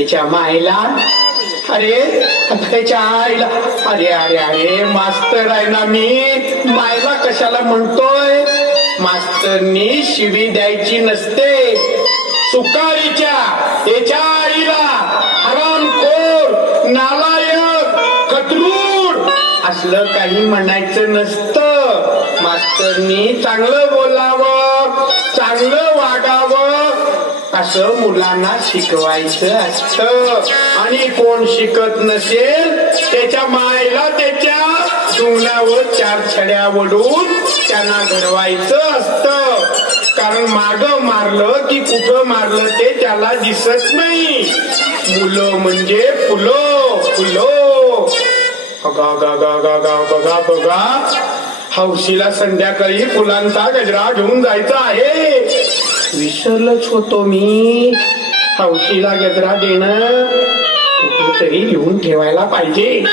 त्याच्या मायला. अरे त्याच्या आईला. अरे अरे अरे मास्तर आहे ना मी. मायला कशाला म्हणतोय? मास्तरनी शिवी द्यायची नसते. सुकारीच्या त्याच्या आईला हरामखोर नालायक कटरूड असलं काही म्हणायचं नसतं. मास्तरनी चांगलं बोलावं चांगलं वागावं. असं मुलांना शिकवायचं असतं. आणि कोण शिकत नसेल त्याच्या मायला त्याच्या डोंगरावर चार छड्या वडून त्यांना घडवायचं असत. कारण माग मारलं की कुठं मारलं ते त्याला दिसत नाही. मुलं म्हणजे फुलं फुलं. अगा गा गा गा गा बघा बघा. हौशीला संध्याकाळी फुलांचा गजरा घेऊन जायचा आहे. विसरलच होतो मी. हौशीला गजरा देणं. कुठेतरी लिहून ठेवायला पाहिजे.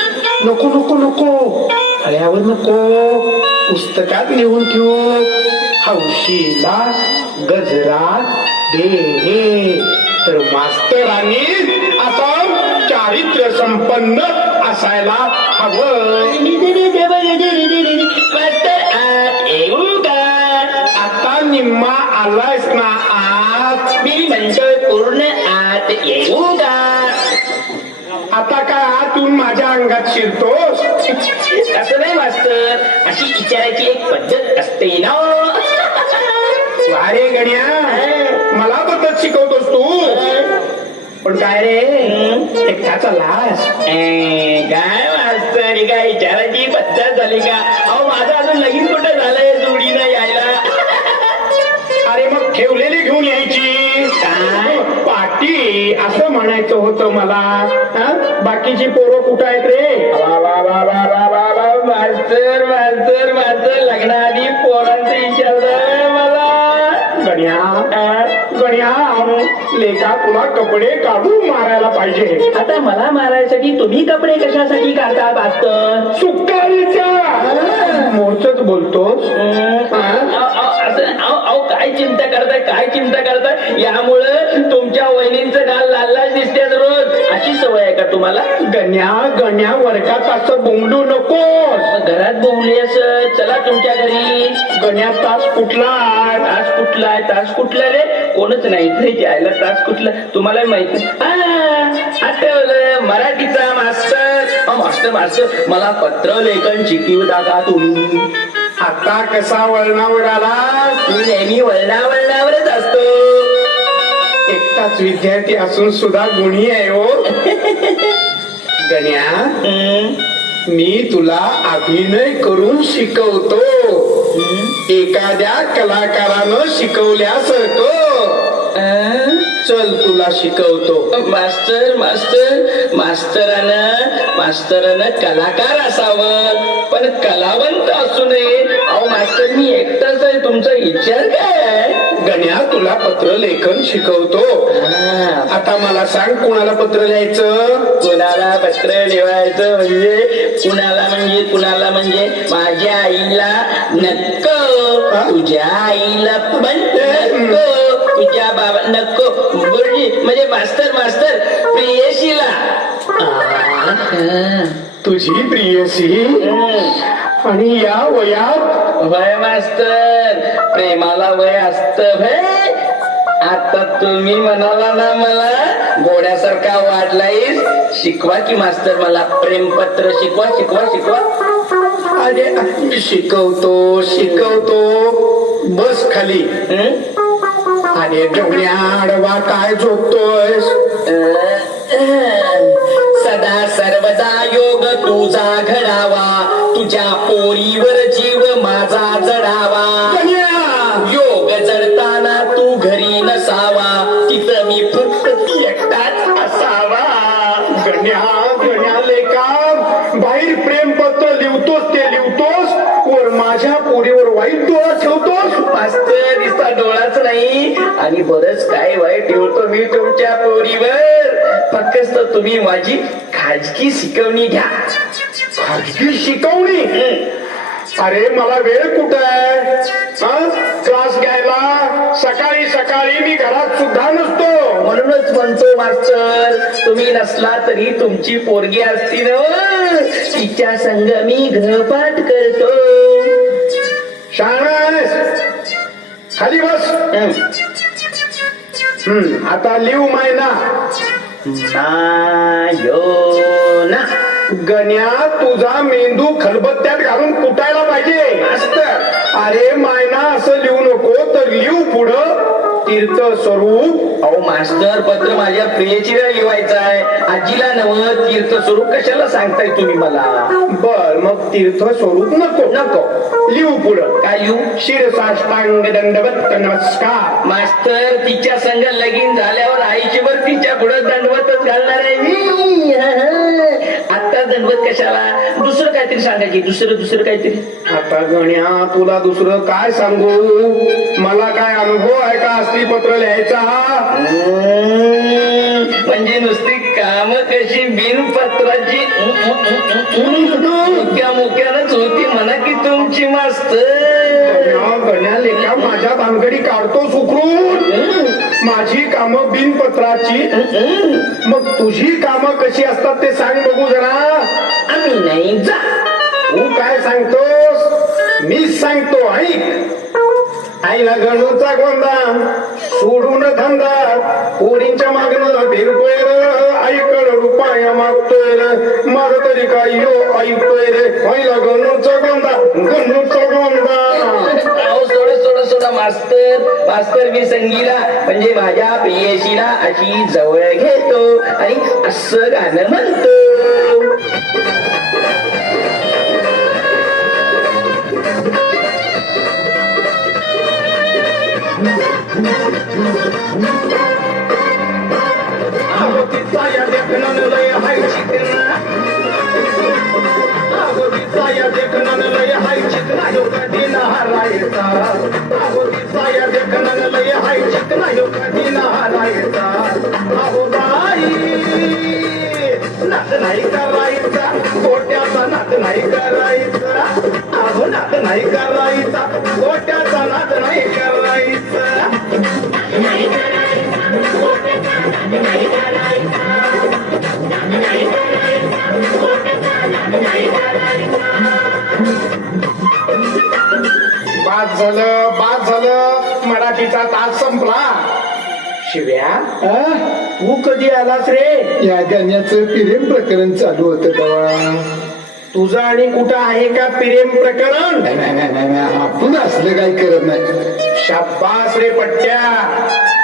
नको नको नको. फळ्यावर नको. पुस्तकात लिहून ठेवू. हौशीला गजरा देणे. तर मास्तरांनी आता चारित्र्य संपन्न असायला हवं. माझ्या अंगात शिरतोस? असं नाही मास्तर अशी विचारायची एक पद्धत असते ना अरे गण्या मला पद्धत शिकवतोस तू. पण काय रे? लास ए, काय मास्तर ही काय विचारायची पद्धत झाली का? अहो माझं अजून लगीन कुठं झालंय? जोडीनं यायला. अरे मग ठेवलेली घेऊन यायची. काय? पाटी असं म्हणायचं होतं मला. हा? बाकीची कुठं आहेत रे मास्तर मास्तर मास्तर लग्नाआधी पोरांचं विचारलं मला. गण्या गण्या लेका तुला कपडे काढून मारायला पाहिजे. आता मला मारायसाठी तुम्ही कपडे कशासाठी काढता मास्तर? सुकाळीच्या मोठच बोलतोस. काय चिंता करताय काय चिंता करताय? यामुळं तुमच्या वहिनींचं गाल लाल लाल दिसते रोज. अशी सवय आहे का तुम्हाला? गण्या गण्या वर्गात असं बोंबलू मग घरात बोलली असं चला तुमच्या घरी. गण्या तास कुठला? तास कुठला आहे? तास कुठला रे? कोणच नाही इकडे जायला तास कुठला? तुम्हाला माहीत नाही. आठवलं मराठीचा मास्तर. अहो, मास्तर मास्तर मला पत्र लेखन शिकवता का तुम्ही? आता कसा वळणावर आला मी नेहमी वळणा वळणावरच एकटाच विद्यार्थी असून सुद्धा गुणी आहे हो. गण्या मी तुला अभिनय करून शिकवतो. एखाद्या कलाकारानं शिकवल्यासारखं? चल तुला शिकवतो. मास्तर मास्तर मास्तरानं मास्तरानं कलाकार असावं. पण कलावंत असू नये. अहो मास्तर मी एकटाच तुमचा विचार काय? गण्या तुला पत्र लेखन शिकवतो. आता मला सांग कोणाला पत्र लिहायचं? कुणाला पत्र लिहायचं म्हणजे कुणाला म्हणजे कुणाला म्हणजे? माझ्या आईला नको. तुझ्या आईला पण नको. तुझ्या बाबा नको. गुरुजी म्हणजे मास्तर मास्तर प्रियशीला. तुझी प्रियसी आणि या वयात वय मास्तर प्रेमाला वय असत भय आता तुम्ही म्हणाला ना मला घोड्यासारखा वाढलायस शिकवा की मास्तर मला प्रेमपत्र शिकवा शिकवा शिकवा. अरे शिकवतो शिकवतो बस खाली? अरे डोळ्या आडवा काय झोपतोय सर्वदा योग तुझा घडावा. तुझ्या पोरीवर जीव माझा जडावा योग जडताना तू घरी नसावा. तिथं मी फक्त एकटाच असावा. गण्या गण्या लेका बाहेर प्रेमपत्र लिहतोस ते लिहतोस वर माझ्या पोरीवर वाईट डोळा ठेवतोस. मास्तर दिसता डोळाच नाही. आणि बरंच काय वाईट ठेवतो मी तुमच्या पोरीवर. फक्त तुम्ही माझी खाजगी शिकवणी घ्या. खाजगी शिकवणी? अरे मला वेळ कुठं आहे? हा? क्लास घ्यायला? सकाळी सकाळी मी घरात सुद्धा नसतो. म्हणूनच म्हणतो मास्तर तुम्ही नसला तरी तुमची पोरगी असती ना. तिच्या संग मी गृहपाठ करतो. शाळा आहेस. खाली बस. हम्म, आता लिव मायना. ना गण्या तुझा मेंदू खलबत्त्यात घालून कुटायला पाहिजे. अरे मायना असं लिहू नको तर लिहू पुढं. तीर्थ स्वरूप. अहो मास्टर पत्र माझ्या प्रियचीला लिवायचं आहे. आजीला नव तीर्थ स्वरूप कशाला सांगताय तुम्ही मला? बर मग तीर्थ स्वरूप नको नको. लिहू पुढं. काय लिहू? शिरसाष्टांग दंडवत नमस्कार. मास्तर तिच्या संग लगीन झाल्यावर आईची वर तिच्या पुढे दंडवतच घालणार आहे मी. आता दंडवत कशाला? दुसरं काहीतरी सांगायची दुसरं दुसरं काहीतरी. आता गण्या तुला दुसरं काय सांगू? मला काय अनुभव आहे का? असली पत्र लिहायचा? म्हणजे नुसती काम कशी बिनपत्राची मुक्या मुक्यानच होती म्हणा की तुमची गण्या लेखा माझ्या भानगडी काढतो सुखरून. माझी कामं बिनपत्राची. मग तुझी कामं कशी असतात ते सांग बघू जरा. आम्ही नाही जा. तू काय सांगतोस? मीच सांगतो ऐक. आईला गणूचा गोंदा सोडून धंदा. पोरींच्या मागणं फिरतोय र आईकड रुपया मागतोय र. माझ तरी काय यो हो ऐकतोय रे. आईला गणूचा गोंदा गणूचा गोंदा अहो सोड सोड मास्तर. मास्तर मी संगीला म्हणजे माझ्या प्रियशीला अशी जवळ घेतो आणि असं गाणं म्हणतो. नात नाही करायचा. अहो नात नाही करायचा. गोट्याचा नात नाही करायचा. बाद झालं बाद झालं. मराठीचा तास संपला. शिव्या? तू कधी आलास रे? या गाण्याचं प्रेम प्रकरण चालू होतं तेव्हा. तुझं आणि कुठं आहे का प्रेम प्रकरण? नाही, नाही, नाही, नाही, नाही, आपण असलं काही करत नाही. शाब्बास रे पट्ट्या.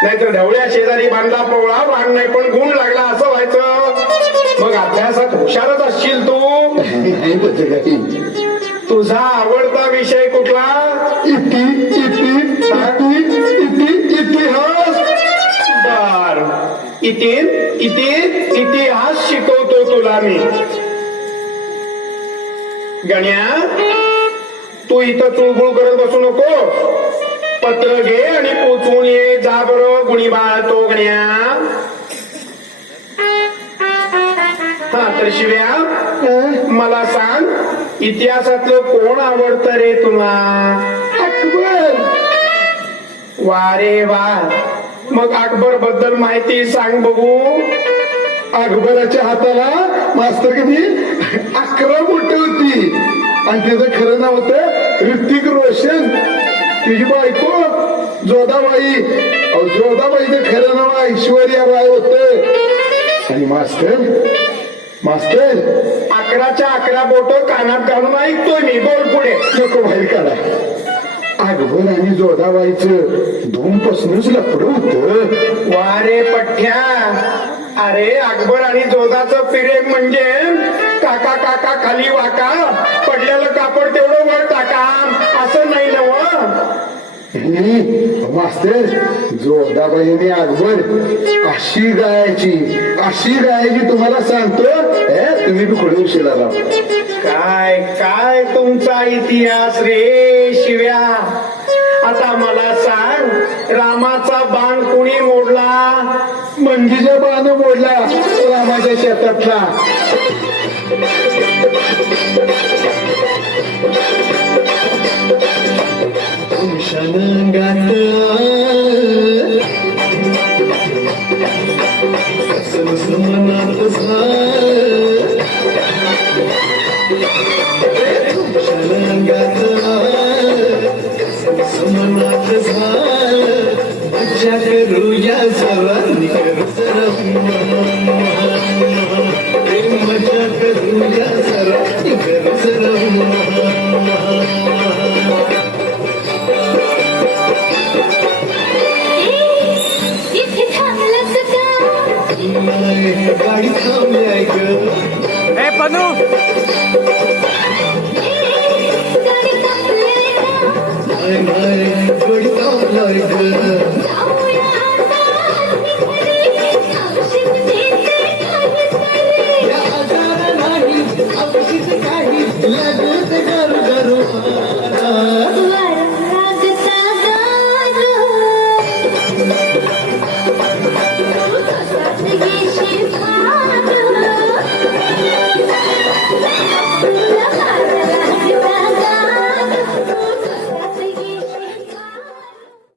नाहीतर ढवळ्या शेजारी बांधला पोवळा वाण नाही पण गुण लागला असं व्हायचं. मग अभ्यासात हुशारच असशील तू. नाही काही तुझा आवडता विषय कुठला? इति इति इति इति इतिहास. बर. इथे इथे इतिहास शिकवतो तुला मी. गण्या तू इथं चुळबुळ करत बसू नको. पत्र घे आणि पोचवून ये. जा बरं गुणी बाळतो गण्या. हा तर शिव्या? मला सांग इतिहासातलं कोण आवडतं रे तुला? अकबर. वा रे वा. मग अकबरबद्दल माहिती सांग बघू. अकबराच्या हाताला मास्तर कधी अकरा मोठी होती. आणि त्याचं खरं नाव होत ऋतिक रोशन. तिची बायको जोधाबाई जोधाबाईचं खरं नाव ऐश्वर्या राय होत. आणि मास्तर मास्तर अकराच्या अकरा बोट कानात घालून ऐकतोय मी. बोल पुढे. नको बाहेर काढा. अकबर आणि जोधाबाईचं धूम पासूनच लपड होत. वारे पठ्या. अरे अकबर आणि जोधाचं प्रेम म्हणजे काका काका खाली वाका पडलेलं कापड तेवढं वर टाका. असं नाही नव. मास्तर जोधाबाईने अकबर अशी गायची अशी गायची तुम्हाला सांगतो हे, तुम्ही बी पुढे उशिरा राहा काय काय तुमचा इतिहास रे शिव्या? आता मला सांग रामाचा बाण मंगीच्या बाण मोडला रामाच्या शेतातला. मनात झालं शरंगात बनू Let